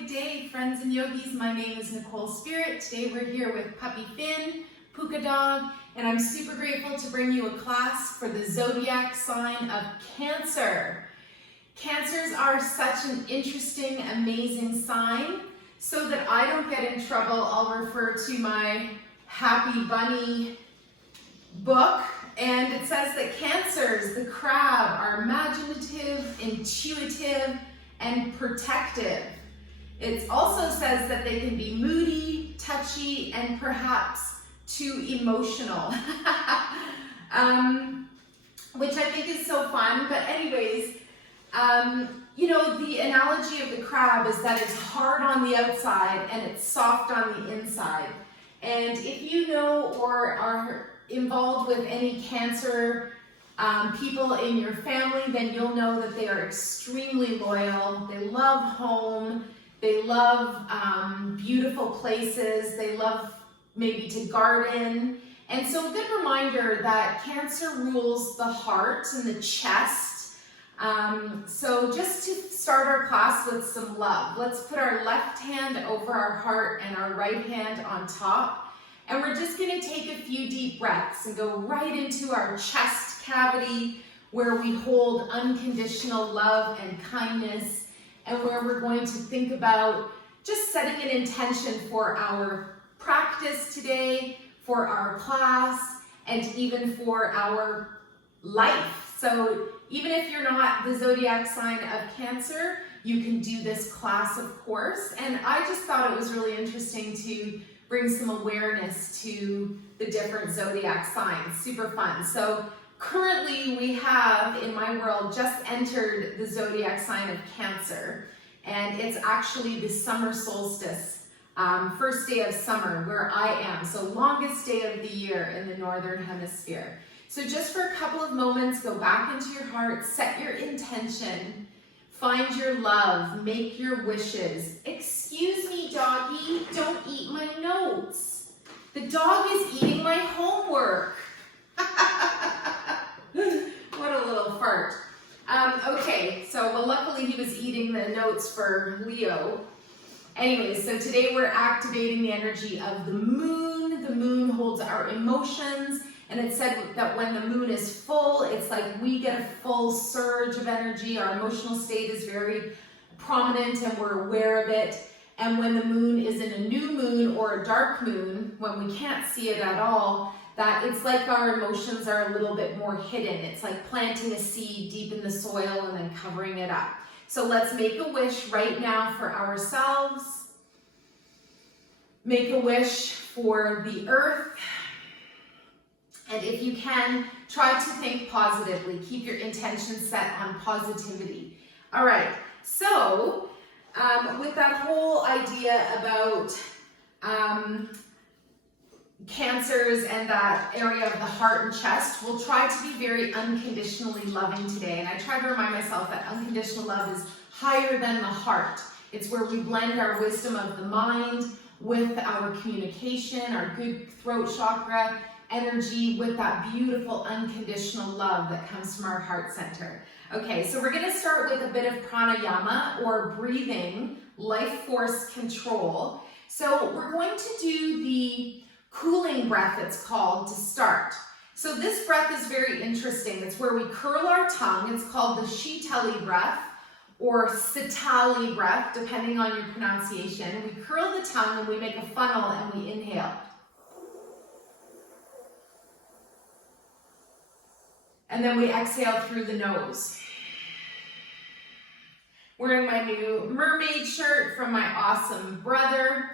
Good day, friends and yogis. My name is Nicole Spirit. Today we're here with Puppy Finn, Puka Dog, and I'm super grateful to bring you a class for the zodiac sign of Cancer. Cancers are such an interesting, amazing sign. So that I don't get in trouble, I'll refer to my Happy Bunny book. And it says that Cancers, the crab, are imaginative, intuitive, and protective. It also says that they can be moody, touchy, and perhaps too emotional, which I think is so fun. But anyways, you know, the analogy of the crab is that it's hard on the outside and it's soft on the inside. And if you know or are involved with any Cancer people in your family, then you'll know that they are extremely loyal. They love home. They love beautiful places. They love maybe to garden. And so a good reminder that Cancer rules the heart and the chest. So just to start our class with some love, let's put our left hand over our heart and our right hand on top. And we're just going to take a few deep breaths and go right into our chest cavity where we hold unconditional love and kindness, and where we're going to think about just setting an intention for our practice today, for our class, and even for our life. So even if you're not the zodiac sign of Cancer, you can do this class, of course. And I just thought it was really interesting to bring some awareness to the different zodiac signs. Super fun. So currently we have, in my world, just entered the zodiac sign of Cancer. And it's actually the summer solstice, first day of summer where I am. So longest day of the year in the Northern Hemisphere. So just for a couple of moments, go back into your heart, set your intention, find your love, make your wishes. Excuse me, doggy, don't eat my notes. The dog is eating my homework. What a little fart. Okay, so well, luckily he was eating the notes for Leo. Anyways, so today we're activating the energy of the moon. The moon holds our emotions. And it said that when the moon is full, it's like we get a full surge of energy. Our emotional state is very prominent and we're aware of it. And when the moon is in a new moon or a dark moon, when we can't see it at all, that it's like our emotions are a little bit more hidden. It's like planting a seed deep in the soil and then covering it up. So let's make a wish right now for ourselves. Make a wish for the earth. And if you can, try to think positively. Keep your intention set on positivity. All right, so with that whole idea about Cancers and that area of the heart and chest, we'll try to be very unconditionally loving today. And I try to remind myself that unconditional love is higher than the heart. It's where we blend our wisdom of the mind with our communication, our good throat chakra energy, with that beautiful unconditional love that comes from our heart center. Okay, so we're going to start with a bit of pranayama, or breathing, life force control. So we're going to do the cooling breath, it's called, to start. So this breath is very interesting. It's where we curl our tongue. It's called the Shitali breath or Sitali breath, depending on your pronunciation. We curl the tongue and we make a funnel and we inhale. And then we exhale through the nose. Wearing my new mermaid shirt from my awesome brother.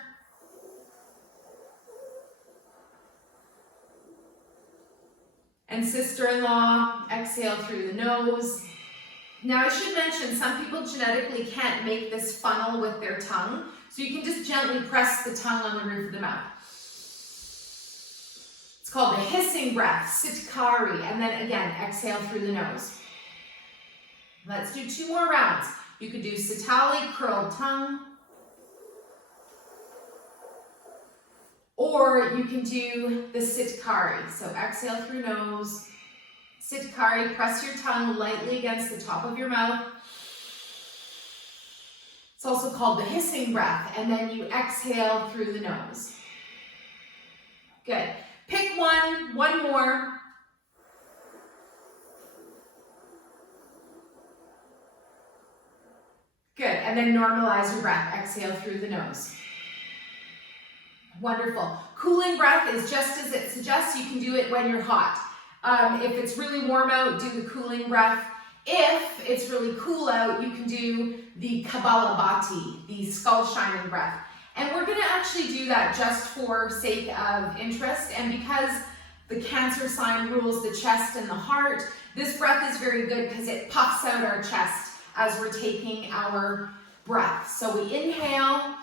And sister-in-law, exhale through the nose. Now I should mention, some people genetically can't make this funnel with their tongue, so you can just gently press the tongue on the roof of the mouth. It's called the hissing breath, Sitkari, and then again, exhale through the nose. Let's do 2 more rounds. You could do Sitali, curled tongue, or you can do the Sitkari. So exhale through nose, Sitkari, press your tongue lightly against the top of your mouth. It's It's also called the hissing breath. And then you exhale through the nose. Good. Pick one more. Good, and then normalize your breath. Exhale through the nose. Wonderful. Cooling breath is just as it suggests. You can do it when you're hot. If it's really warm out, do the cooling breath. If it's really cool out, you can do the Kapalabhati, the skull shining breath. And we're gonna actually do that just for sake of interest, and because the Cancer sign rules the chest and the heart, this breath is very good because it puffs out our chest as we're taking our breath. So we inhale,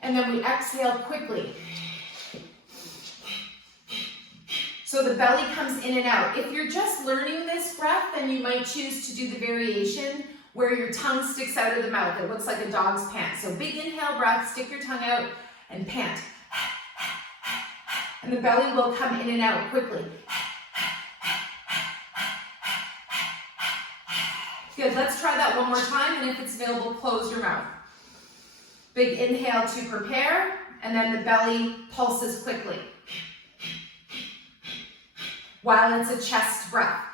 and then we exhale quickly. So the belly comes in and out. If you're just learning this breath, then you might choose to do the variation where your tongue sticks out of the mouth. It looks like a dog's pant. So big inhale breath, stick your tongue out and pant. And the belly will come in and out quickly. Good, let's try that one more time, and if it's available, close your mouth. Big inhale to prepare, and then the belly pulses quickly. While it's a chest breath.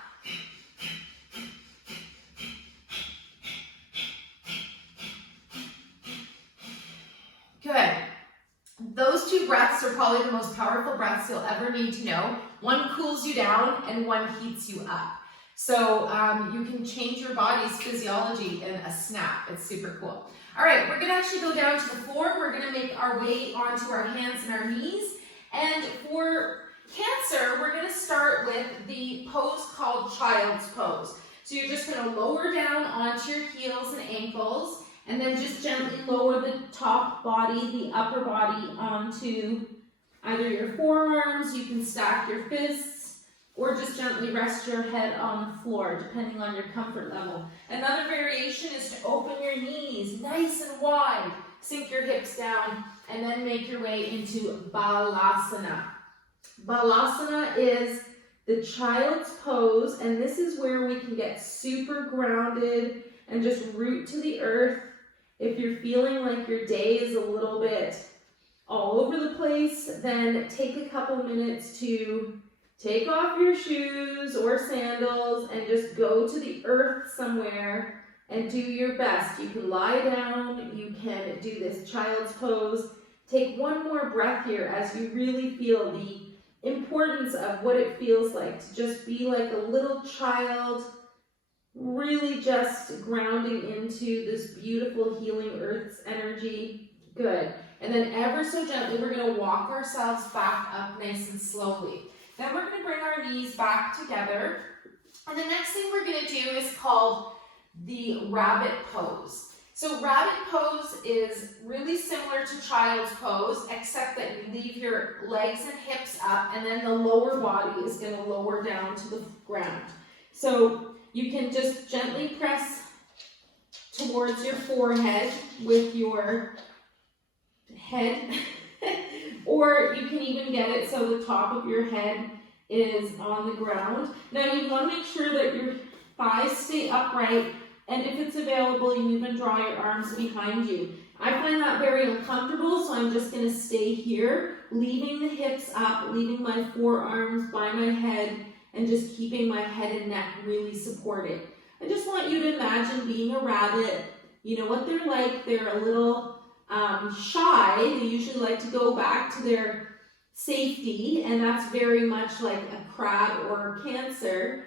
Good. Those two breaths are probably the most powerful breaths you'll ever need to know. One cools you down and one heats you up. So you can change your body's physiology in a snap. It's super cool. All right, we're gonna actually go down to the floor. We're gonna make our way onto our hands and our knees. And for Cancer, we're gonna start with the pose called Child's Pose. So you're just gonna lower down onto your heels and ankles, and then just gently lower the top body, the upper body onto either your forearms. You can stack your fists, or just gently rest your head on the floor, depending on your comfort level. Another variation is to open your knees nice and wide, sink your hips down, and then make your way into Balasana. Balasana is the child's pose, and this is where we can get super grounded and just root to the earth. If you're feeling like your day is a little bit all over the place, then take a couple minutes to take off your shoes or sandals and just go to the earth somewhere and do your best. You can lie down, you can do this child's pose. Take one more breath here as you really feel the importance of what it feels like to just be like a little child, really just grounding into this beautiful healing earth's energy. Good. And then ever so gently, we're going to walk ourselves back up nice and slowly. Then we're going to bring our knees back together. And the next thing we're going to do is called the rabbit pose. So rabbit pose is really similar to child's pose, except that you leave your legs and hips up, and then the lower body is going to lower down to the ground. So you can just gently press towards your forehead with your head, or you can even get it so the top of your head is on the ground. Now you want to make sure that your thighs stay upright, and if it's available, you even draw your arms behind you. I find that very uncomfortable, so I'm just going to stay here, leaving the hips up, leaving my forearms by my head, and just keeping my head and neck really supported. I just want you to imagine being a rabbit. You know what they're like. They're a little shy. They usually like to go back to their safety, and that's very much like a crab or a Cancer.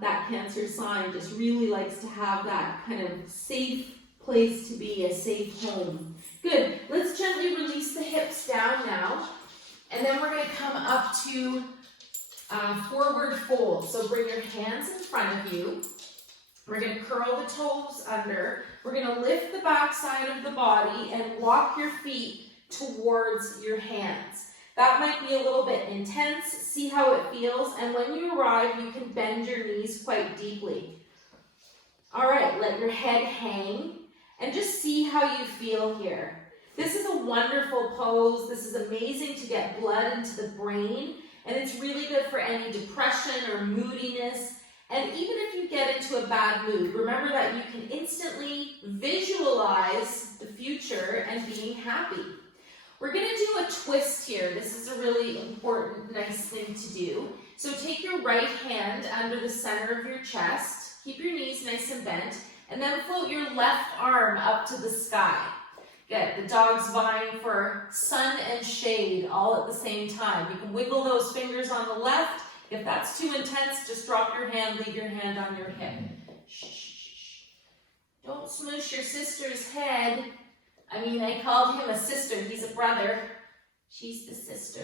That Cancer sign just really likes to have that kind of safe place to be, a safe home. Good. Let's gently release the hips down now, and then we're going to come up to forward fold. So bring your hands in front of you. We're going to curl the toes under. We're going to lift the back side of the body and walk your feet towards your hands. That might be a little bit intense. See how it feels. And when you arrive, you can bend your knees quite deeply. All right, let your head hang and just see how you feel here. This is a wonderful pose. This is amazing to get blood into the brain, and it's really good for any depression or moodiness. And even if you get into a bad mood, remember that you can instantly visualize the future and being happy. We're going to do a twist here. This is a really important, nice thing to do. So take your right hand under the center of your chest, keep your knees nice and bent, and then float your left arm up to the sky. Good. The dog's vying for sun and shade all at the same time. You can wiggle those fingers on the left. If that's too intense, just drop your hand, leave your hand on your hip. Shh, shh, shh. Don't smoosh your sister's head. I mean, I called him a sister. He's a brother. She's the sister.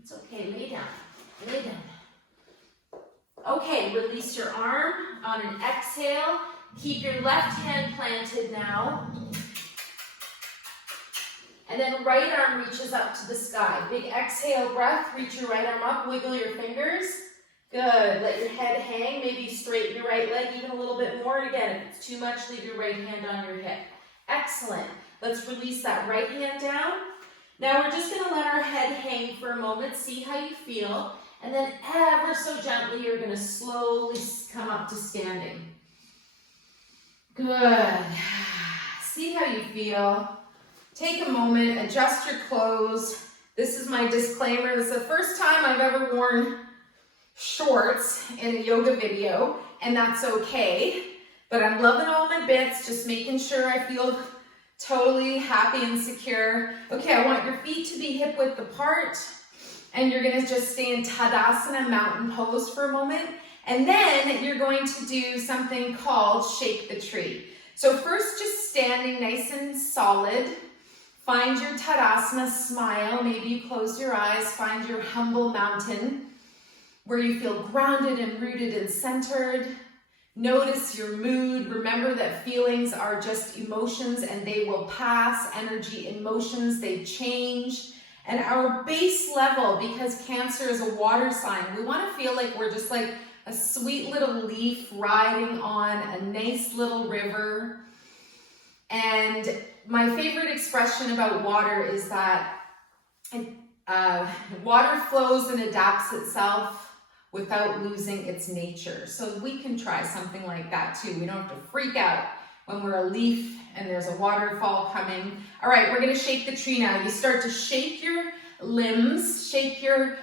It's okay. Lay down. Lay down. Okay, release your arm on an exhale. Keep your left hand planted now. And then right arm reaches up to the sky. Big exhale breath. Reach your right arm up. Wiggle your fingers. Good. Let your head hang. Maybe straighten your right leg even a little bit more. And again, if it's too much, leave your right hand on your hip. Excellent. Let's release that right hand down. Now we're just going to let our head hang for a moment. See how you feel. And then ever so gently, you're going to slowly come up to standing. Good. See how you feel. Take a moment, adjust your clothes. This is my disclaimer. This is the first time I've ever worn shorts in a yoga video, and that's okay. But I'm loving all my bits, just making sure I feel totally happy and secure. Okay, I want your feet to be hip width apart, and you're gonna just stay in Tadasana, mountain pose for a moment. And then you're going to do something called shake the tree. So first, just standing nice and solid. Find your Tadasana smile. Maybe you close your eyes. Find your humble mountain where you feel grounded and rooted and centered. Notice your mood. Remember that feelings are just emotions and they will pass. Energy, emotions, they change. And our base level, because Cancer is a water sign, we want to feel like we're just like a sweet little leaf riding on a nice little river. And my favorite expression about water is that water flows and adapts itself without losing its nature. So we can try something like that too. We don't have to freak out when we're a leaf and there's a waterfall coming. All right, we're gonna shake the tree now. You start to shake your limbs, shake your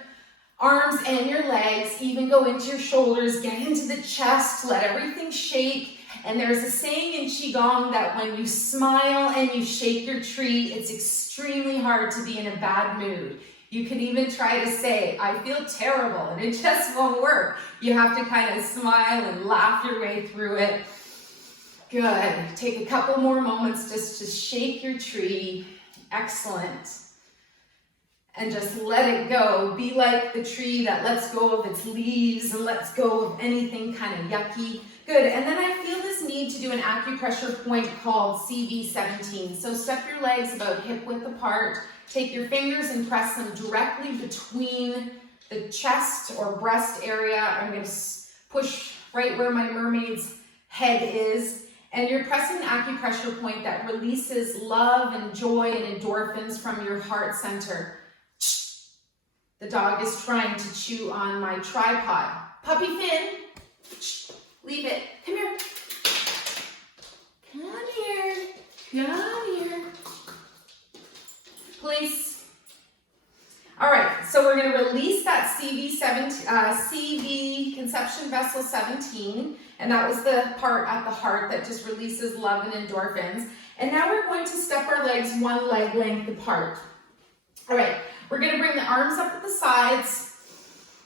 arms and your legs, even go into your shoulders, get into the chest, let everything shake. And there's a saying in Qigong that when you smile and you shake your tree, it's extremely hard to be in a bad mood. You can even try to say, I feel terrible, and it just won't work. You have to kind of smile and laugh your way through it. Good. Take a couple more moments just to shake your tree. Excellent. And just let it go. Be like the tree that lets go of its leaves and lets go of anything kind of yucky. Good. And then I feel this need to do an acupressure point called CV17. So step your legs about hip width apart. Take your fingers and press them directly between the chest or breast area. I'm going to push right where my mermaid's head is. And you're pressing an acupressure point that releases love and joy and endorphins from your heart center. The dog is trying to chew on my tripod. Puppy Finn, leave it. Come here. Come here. Come here. Please. All right, so we're going to release that CV conception vessel 17, and that was the part at the heart that just releases love and endorphins. And now we're going to step our legs one leg length apart. All right, we're going to bring the arms up at the sides,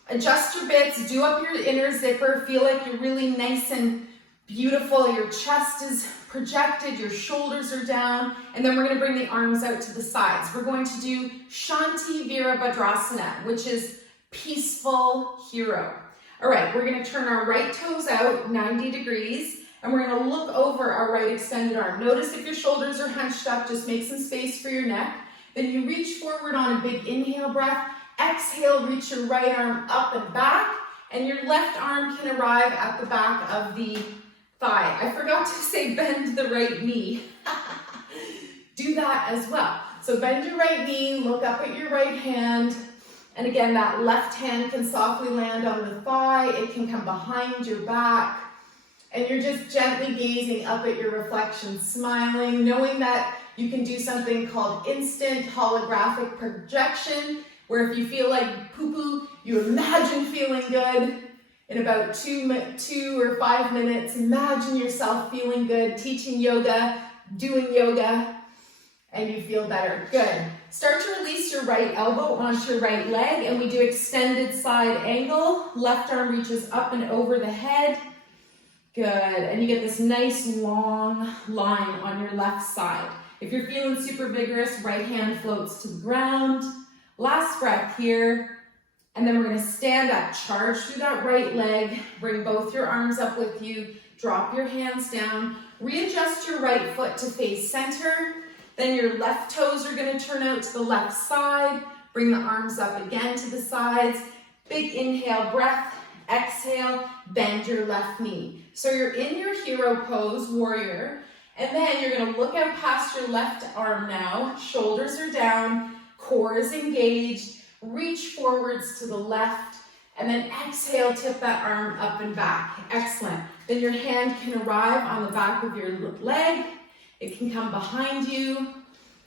adjust your bits, do up your inner zipper, feel like you're really nice and beautiful. Your chest is projected, your shoulders are down, and then we're going to bring the arms out to the sides. We're going to do Shanti Virabhadrasana, which is peaceful hero. All right, we're going to turn our right toes out 90 degrees, and we're going to look over our right extended arm. Notice if your shoulders are hunched up, just make some space for your neck. Then you reach forward on a big inhale breath. Exhale, reach your right arm up and back, and your left arm can arrive at the back of the thigh. I forgot to say bend the right knee. Do that as well. So bend your right knee, look up at your right hand, And again, that left hand can softly land on the thigh. It can come behind your back. And you're just gently gazing up at your reflection, smiling, knowing that you can do something called instant holographic projection, where if you feel like poo-poo, you imagine feeling good. In about 2 or 5 minutes, imagine yourself feeling good, teaching yoga, doing yoga, and you feel better. Good. Start to release your right elbow onto your right leg, and we do extended side angle. Left arm reaches up and over the head. Good. And you get this nice long line on your left side. If you're feeling super vigorous, right hand floats to the ground. Last breath here. And then we're going to stand up, charge through that right leg, bring both your arms up with you, drop your hands down, readjust your right foot to face center. Then your left toes are going to turn out to the left side. Bring the arms up again to the sides. Big inhale, breath. Exhale, bend your left knee. So you're in your hero pose, warrior. And then you're going to look out past your left arm now. Shoulders are down, core is engaged. Reach forwards to the left, and then exhale, tip that arm up and back. Excellent. Then your hand can arrive on the back of your leg. It can come behind you,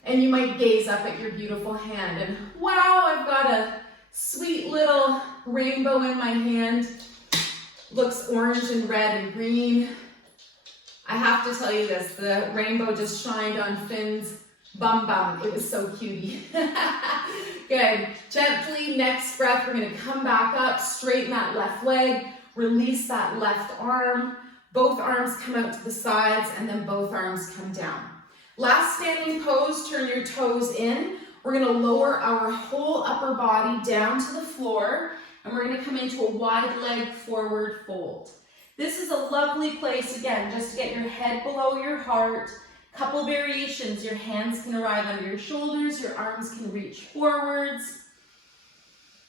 and you might gaze up at your beautiful hand. And wow, I've got a sweet little rainbow in my hand. Looks orange and red and green. I have to tell you this, the rainbow just shined on Finn's bum bum. It was so cutie. Good. Gently, next breath, we're going to come back up, straighten that left leg, release that left arm. Both arms come out to the sides, and then both arms come down. Last standing pose, turn your toes in. We're going to lower our whole upper body down to the floor, and we're going to come into a wide leg forward fold. This is a lovely place, again, just to get your head below your heart. Couple variations, your hands can arrive under your shoulders, your arms can reach forwards,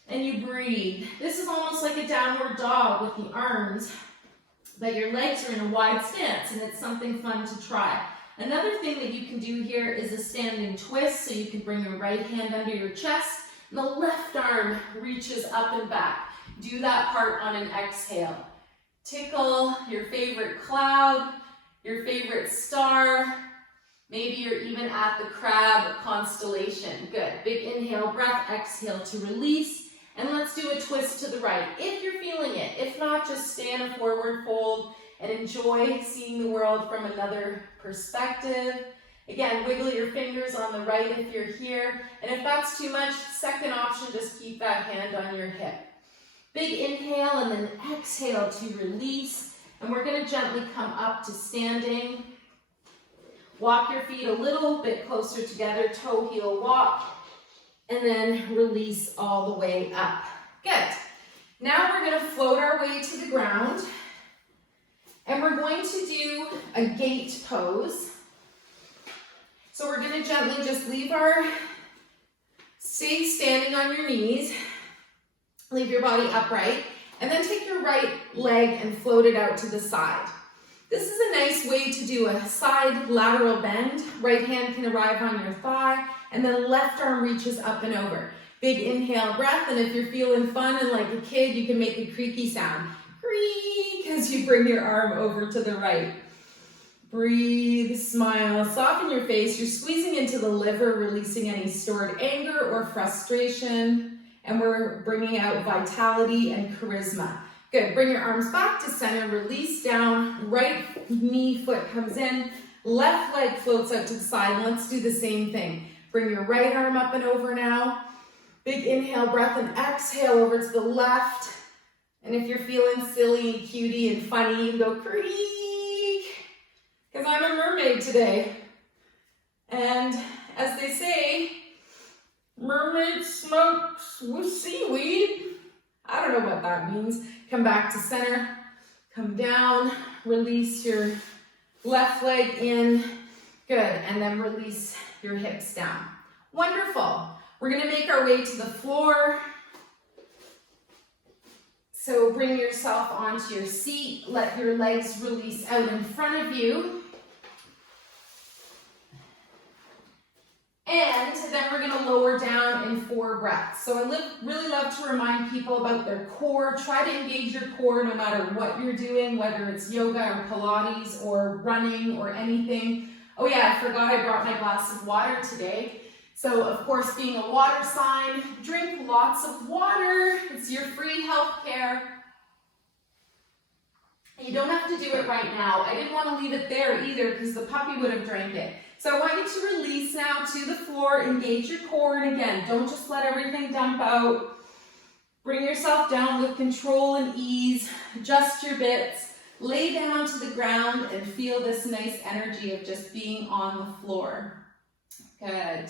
and you breathe. This is almost like a downward dog with the arms, but your legs are in a wide stance, and it's something fun to try. Another thing that you can do here is a standing twist, so you can bring your right hand under your chest, and the left arm reaches up and back. Do that part on an exhale. Tickle your favorite cloud, your favorite star. Maybe you're even at the crab constellation. Good. Big inhale, breath, exhale to release. And let's do a twist to the right if you're feeling it. If not, just stay in a forward fold and enjoy seeing the world from another perspective. Again, wiggle your fingers on the right if you're here. And if that's too much, second option, just keep that hand on your hip. Big inhale and then exhale to release. And we're going to gently come up to standing. Walk your feet a little bit closer together, toe heel walk, and then release all the way up. Good. Now we're going to float our way to the ground, and we're going to do a gate pose. So we're going to gently just stay standing on your knees, leave your body upright, and then take your right leg and float it out to the side. This is a nice way to do a side lateral bend. Right hand can arrive on your thigh, and then left arm reaches up and over. Big inhale, breath, and if you're feeling fun and like a kid, you can make a creaky sound. Creak as you bring your arm over to the right. Breathe, smile, soften your face. You're squeezing into the liver, releasing any stored anger or frustration, and we're bringing out vitality and charisma. Good, bring your arms back to center, release down, right knee, foot comes in, left leg floats out to the side, and let's do the same thing. Bring your right arm up and over now. Big inhale, breath, and exhale over to the left. And if you're feeling silly and cutie and funny, you can go creak, because I'm a mermaid today. And as they say, mermaid smokes with seaweed. I don't know what that means. Come back to center, come down, release your left leg in. Good, and then release your hips down. Wonderful. We're gonna make our way to the floor. So bring yourself onto your seat. Let your legs release out in front of you. And then we're going to lower down in 4 breaths. So I really love to remind people about their core. Try to engage your core no matter what you're doing, whether it's yoga or Pilates or running or anything. Oh yeah, I forgot I brought my glass of water today. So of course, being a water sign, drink lots of water. It's your free healthcare. You don't have to do it right now. I didn't want to leave it there either because the puppy would have drank it. So I want you to release now to the floor, engage your core, and again, don't just let everything dump out. Bring yourself down with control and ease, adjust your bits, lay down to the ground and feel this nice energy of just being on the floor. Good.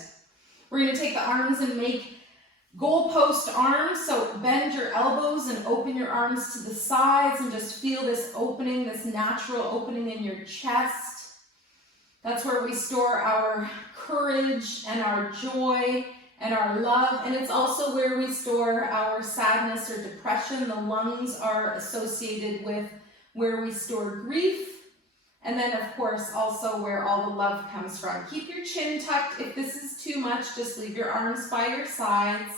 We're going to take the arms and make goalpost arms, so bend your elbows and open your arms to the sides and just feel this opening, this natural opening in your chest. That's where we store our courage and our joy and our love, and it's also where we store our sadness or depression. The lungs are associated with where we store grief, and then of course also where all the love comes from. Keep your chin tucked. If this is too much, just leave your arms by your sides.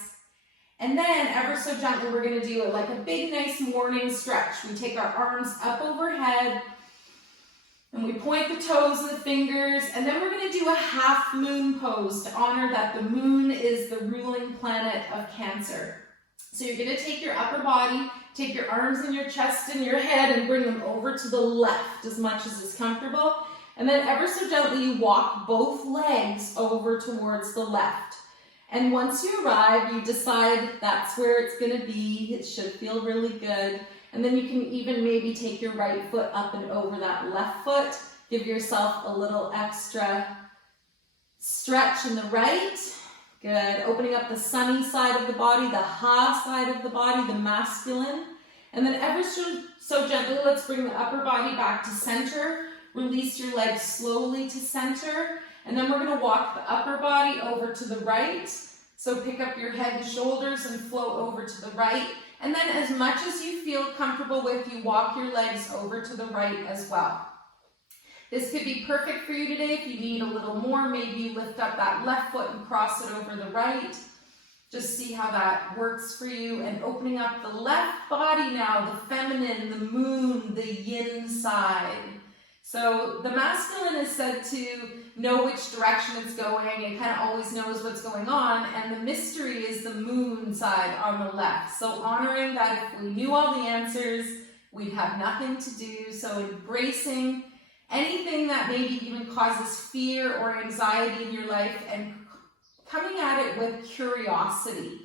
And then ever so gently, we're going to do it like a big, nice morning stretch. We take our arms up overhead, and we point the toes and the fingers, and then we're going to do a half moon pose to honor that the moon is the ruling planet of Cancer. So you're going to take your upper body, take your arms and your chest and your head and bring them over to the left as much as is comfortable. And then ever so gently, you walk both legs over towards the left. And once you arrive, you decide that's where it's going to be. It should feel really good. And then you can even maybe take your right foot up and over that left foot. Give yourself a little extra stretch in the right. Good. Opening up the sunny side of the body, the ha side of the body, the masculine. And then ever so gently, let's bring the upper body back to center. Release your legs slowly to center. And then we're going to walk the upper body over to the right. So pick up your head and shoulders and float over to the right. And then as much as you feel comfortable with, you walk your legs over to the right as well. This could be perfect for you today. If you need a little more, maybe you lift up that left foot and cross it over the right. Just see how that works for you. And opening up the left body now, the feminine, the moon, the yin side. So the masculine is said to know which direction it's going. It kind of always knows what's going on. And the mystery is the moon side on the left. So honoring that if we knew all the answers, we'd have nothing to do. So embracing anything that maybe even causes fear or anxiety in your life and coming at it with curiosity.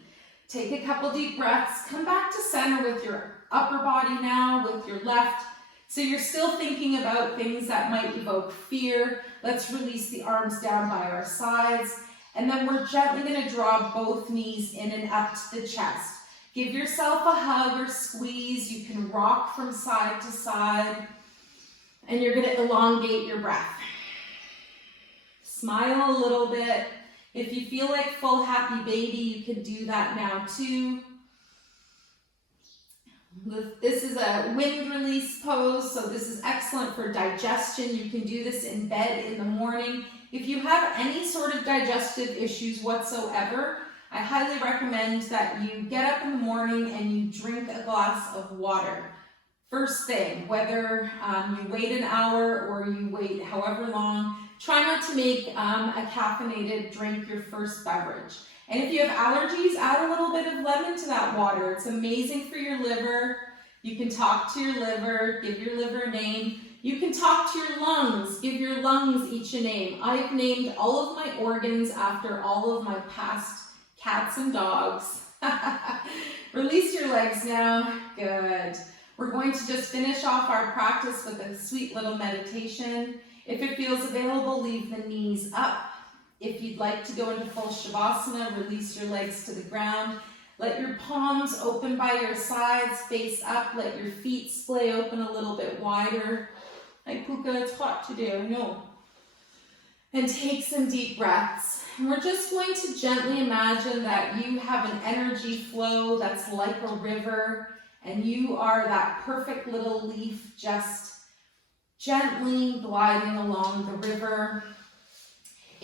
Take a couple deep breaths. Come back to center with your upper body now, with your left. So you're still thinking about things that might evoke fear. Let's release the arms down by our sides. And then we're gently going to draw both knees in and up to the chest. Give yourself a hug or squeeze. You can rock from side to side. And you're going to elongate your breath. Smile a little bit. If you feel like full happy baby, you can do that now too. This is a wind release pose, so this is excellent for digestion. You can do this in bed in the morning. If you have any sort of digestive issues whatsoever, I highly recommend that you get up in the morning and you drink a glass of water. First thing, whether you wait an hour or you wait however long, try not to make a caffeinated drink your first beverage. And if you have allergies, add a little bit of lemon to that water. It's amazing for your liver. You can talk to your liver, give your liver a name. You can talk to your lungs, give your lungs each a name. I've named all of my organs after all of my past cats and dogs. Release your legs now. Good. We're going to just finish off our practice with a sweet little meditation. If it feels available, leave the knees up. If you'd like to go into full Shavasana, release your legs to the ground. Let your palms open by your sides, face up. Let your feet splay open a little bit wider. Hi, Puka, it's hot today, I know. And take some deep breaths. And we're just going to gently imagine that you have an energy flow that's like a river, and you are that perfect little leaf just gently gliding along the river.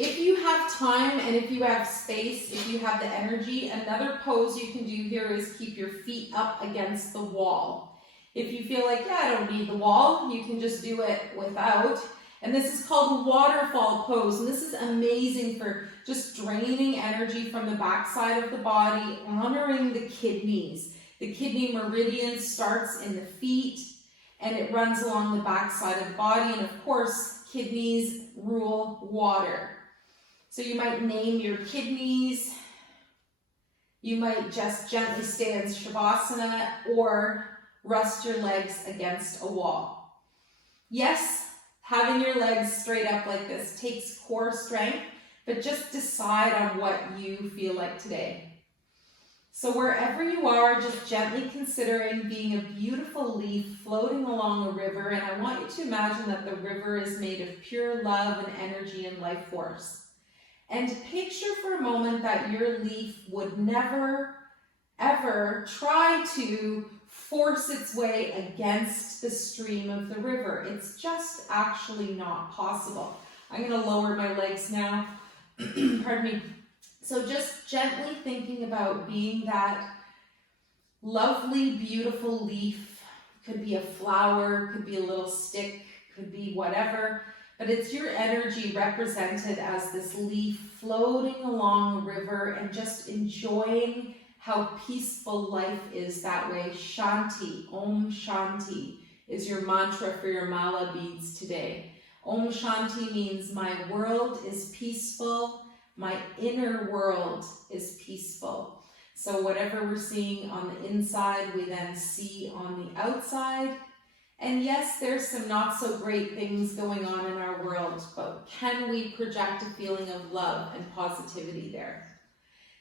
If you have time and if you have space, if you have the energy, another pose you can do here is keep your feet up against the wall. If you feel like, yeah, I don't need the wall, you can just do it without. And this is called a waterfall pose. And this is amazing for just draining energy from the backside of the body, honoring the kidneys. The kidney meridian starts in the feet and it runs along the backside of the body. And of course, kidneys rule water. So you might name your kidneys. You might just gently stay in Shavasana or rest your legs against a wall. Yes, having your legs straight up like this takes core strength, but just decide on what you feel like today. So wherever you are, just gently considering being a beautiful leaf floating along a river, and I want you to imagine that the river is made of pure love and energy and life force. And picture for a moment that your leaf would never, ever try to force its way against the stream of the river. It's just actually not possible. I'm going to lower my legs now. Pardon me. So just gently thinking about being that lovely, beautiful leaf. Could be a flower, could be a little stick, could be whatever. But it's your energy represented as this leaf floating along a river and just enjoying how peaceful life is that way. Shanti, Om Shanti is your mantra for your mala beads today. Om Shanti means my world is peaceful, my inner world is peaceful. So whatever we're seeing on the inside, we then see on the outside. And yes, there's some not so great things going on in our world, but can we project a feeling of love and positivity there?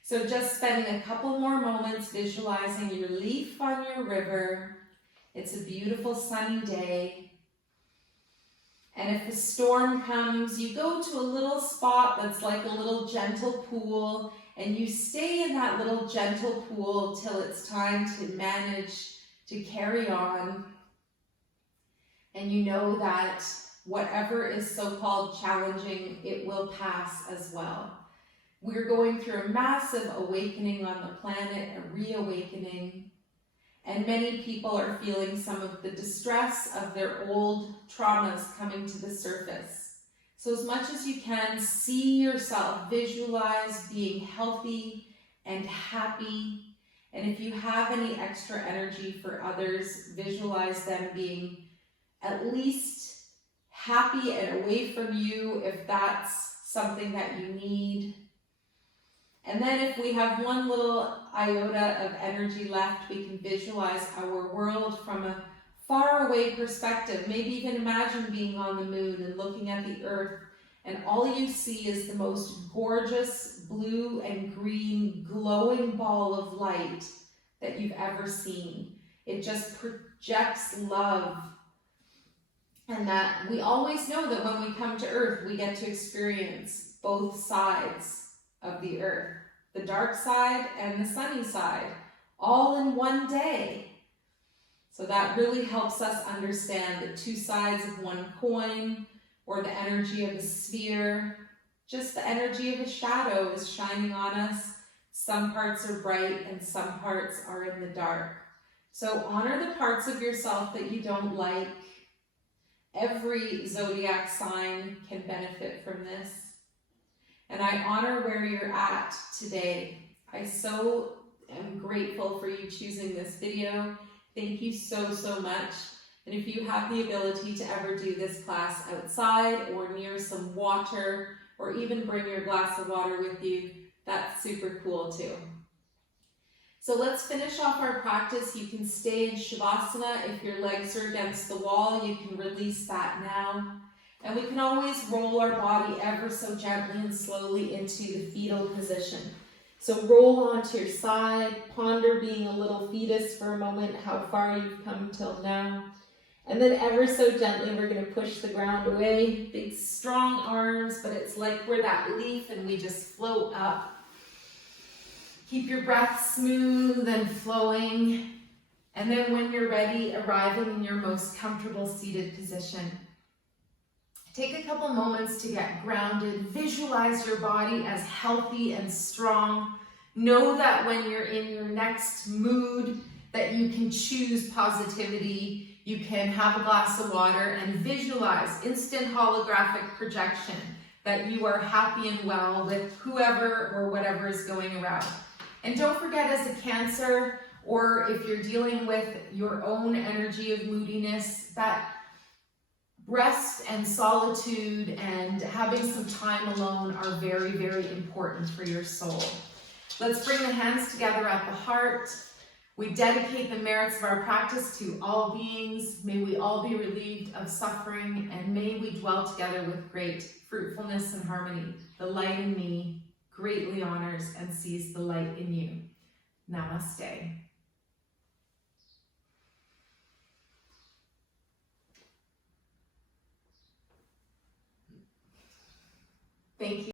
So just spending a couple more moments visualizing your leaf on your river. It's a beautiful sunny day. And if the storm comes, you go to a little spot that's like a little gentle pool, and you stay in that little gentle pool till it's time to manage to carry on. And you know that whatever is so-called challenging, it will pass as well. We're going through a massive awakening on the planet, a reawakening. And many people are feeling some of the distress of their old traumas coming to the surface. So as much as you can, see yourself, visualize being healthy and happy. And if you have any extra energy for others, visualize them being at least happy and away from you if that's something that you need. And then if we have one little iota of energy left, we can visualize our world from a far away perspective. Maybe even imagine being on the moon and looking at the earth, and all you see is the most gorgeous blue and green glowing ball of light that you've ever seen. It just projects love. And that we always know that when we come to earth, we get to experience both sides of the earth, the dark side and the sunny side, all in one day. So that really helps us understand the two sides of one coin, or the energy of a sphere. Just the energy of a shadow is shining on us. Some parts are bright and some parts are in the dark. So honor the parts of yourself that you don't like. Every zodiac sign can benefit from this. And I honor where you're at today. I so am grateful for you choosing this video. Thank you so, so much. And if you have the ability to ever do this class outside or near some water, or even bring your glass of water with you, that's super cool too. So let's finish off our practice. You can stay in Shavasana. If your legs are against the wall, you can release that now. And we can always roll our body ever so gently and slowly into the fetal position. So roll onto your side, ponder being a little fetus for a moment, how far you've come till now. And then ever so gently, we're going to push the ground away. Big, strong arms, but it's like we're that leaf and we just float up. Keep your breath smooth and flowing. And then when you're ready, arriving in your most comfortable seated position. Take a couple moments to get grounded. Visualize your body as healthy and strong. Know that when you're in your next mood, that you can choose positivity. You can have a glass of water and visualize instant holographic projection that you are happy and well with whoever or whatever is going around. And don't forget, as a Cancer, or if you're dealing with your own energy of moodiness, that rest and solitude and having some time alone are very, very important for your soul. Let's bring the hands together at the heart. We dedicate the merits of our practice to all beings. May we all be relieved of suffering, and may we dwell together with great fruitfulness and harmony. The light in me greatly honors and sees the light in you. Namaste. Thank you.